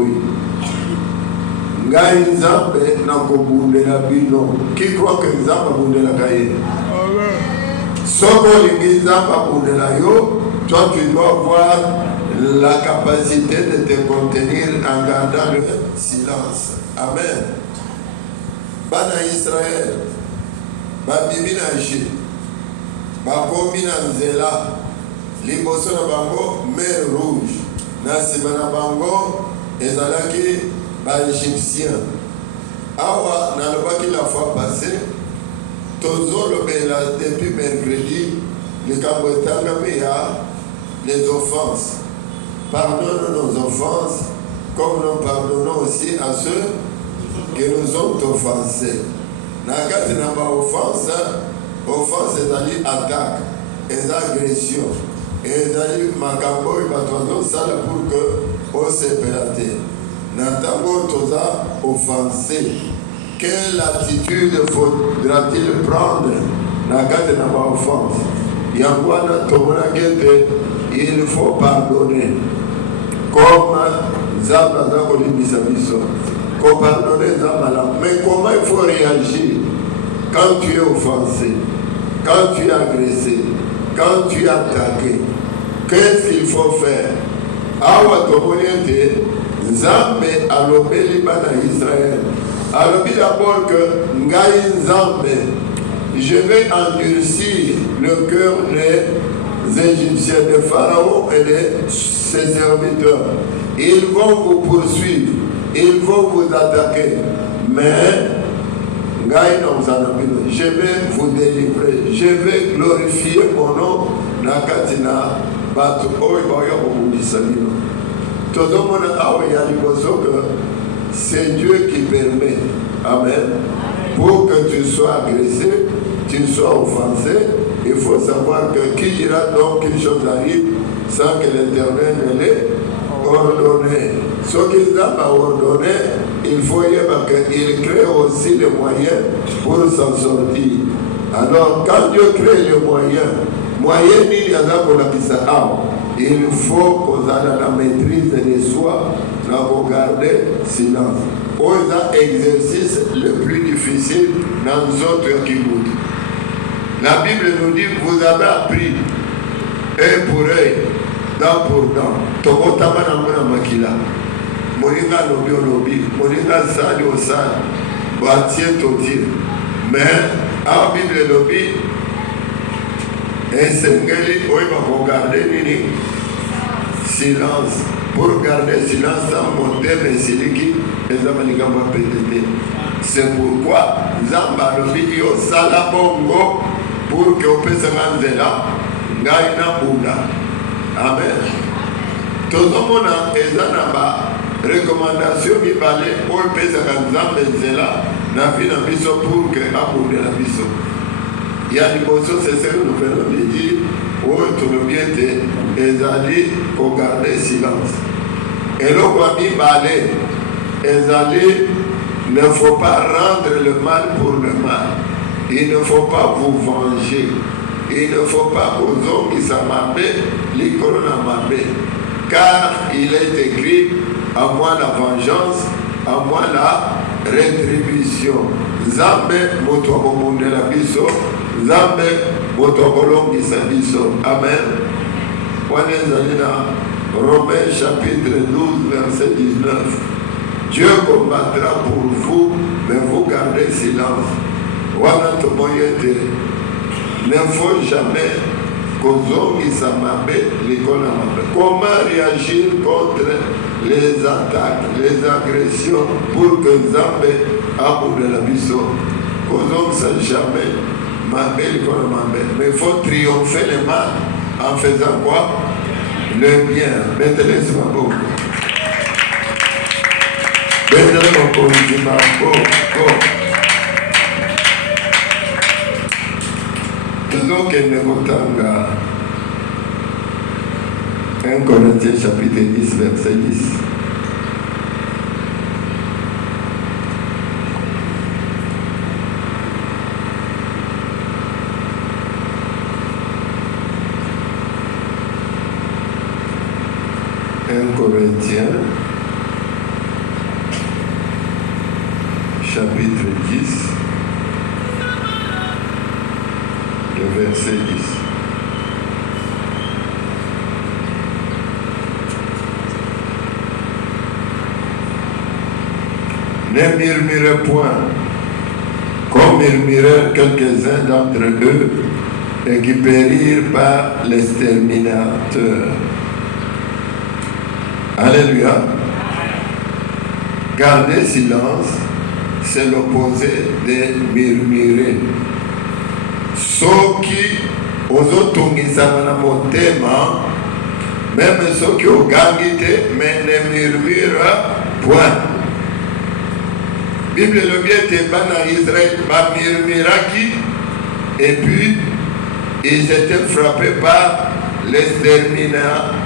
boy. Ngai nzambe na kobundela bino. Qui croit que nzambe bundela kaye? Soko lingi nzambe bundela yo, toi tu dois avoir la capacité de te contenir en gardant le silence. Amen. Bana Israël, babibi na Égypte, bakomi na nzela, liboso na bango mer rouge, na nsima na bango ezalaki ba-Égyptien. Awa nalobaki la fois passée, tozolobela depuis mercredi, likambo etangami ya les offenses. Pardonne nos offenses, comme nous pardonnons aussi à ceux qui nous ont offensés. Nakati na ba offense, offense ezali attaque, ezali agression, ezali makambo batwazo sala pour que on sépérate. Natango toza offensé. Quelle attitude faudra-t-il prendre nakati na ba offense? Yangwana tomona kete il faut pardonner. Comme Zamba Zakolibisa Biso. Pardonner Zambala. Mais comment il faut réagir quand tu es offensé, quand tu es agressé, quand tu es attaqué? Qu'est-ce qu'il faut faire? Awa Tomoniente, Zambé alobeli bana Israël. Alobi d'abord que Ngai Zambé, je vais endurcir le cœur des Égyptiens, de Pharaon et de ses serviteurs. Ils vont vous poursuivre, ils vont vous attaquer. Mais, je vais vous délivrer, je vais glorifier mon nom. Nakatina, Batu, Oiboya, Obudisanino. Tout le monde a que c'est Dieu qui permet. Amen. Pour que tu sois agressé, tu sois offensé, il faut savoir que qui dira donc qu'une chose arrive sans que l'Éternel ne l'ait ordonné. Ce qu'il n'a pas ordonné, il faut qu'il crée aussi les moyens pour s'en sortir. Alors, quand Dieu crée les moyens il faut qu'on ait la maîtrise de soi, pour garder silence. C'est l'exercice le plus difficile dans nous autres qui goûtent. La Bible nous dit que vous avez appris œil pour œil, dent pour dent. Tokotama na mona makila. Moninga lobi olobi, moninga sali osali, batie totie. Mais la Bible lobi, esengeli oiba pour garder nini silence. Pour garder silence dans mon thème et siliki, c'est pourquoi Zamba lobi yo sala bongo pour que on puisse rendre là, gaina bouda. Amen. Tout le monde a une recommandation qui valait pour le puisse rendre là, na vie na biso pour que aboude la biso. Il y a des choses, c'est ce que nous venons de dire, où tout le bien est allé pour garder silence. Et l'eau va bien balai, il ne faut pas rendre le mal pour le mal. Il ne faut pas vous venger. Il ne faut pas aux hommes qui s'amabent, les colonnes. Car il est écrit, à moi la vengeance, à moi la rétribution. Zambe motokomunde la biso, Zambe motokolongi sa biso. Amen. Romains chapitre 12, verset 19. Dieu combattra pour vous, mais vous gardez silence. Ne faut jamais qu'aux comment réagir contre les attaques, les agressions pour que Zambé aboude la biso. Qu'aux ça jamais mais il faut triompher le mal en faisant quoi? Le bien. Mettez-les sur ma bouche. Mettez-les sur ma bouche. Disons qu'il ne contanga 1 Corinthiens chapitre 10, verset 10. Corinthiens chapitre 10, le verset 10. Ne murmurez point, comme murmurèrent quelques-uns d'entre eux, et qui périrent par l'exterminateur. Alléluia. Garder silence, c'est l'opposé de murmurer. Ceux qui ozotungisama na motema, même ceux qui ont gagné, mais ne murmurent point. Bible le bien était bana Israël, ma murmuraki, et puis ils étaient frappés par l'exterminateur.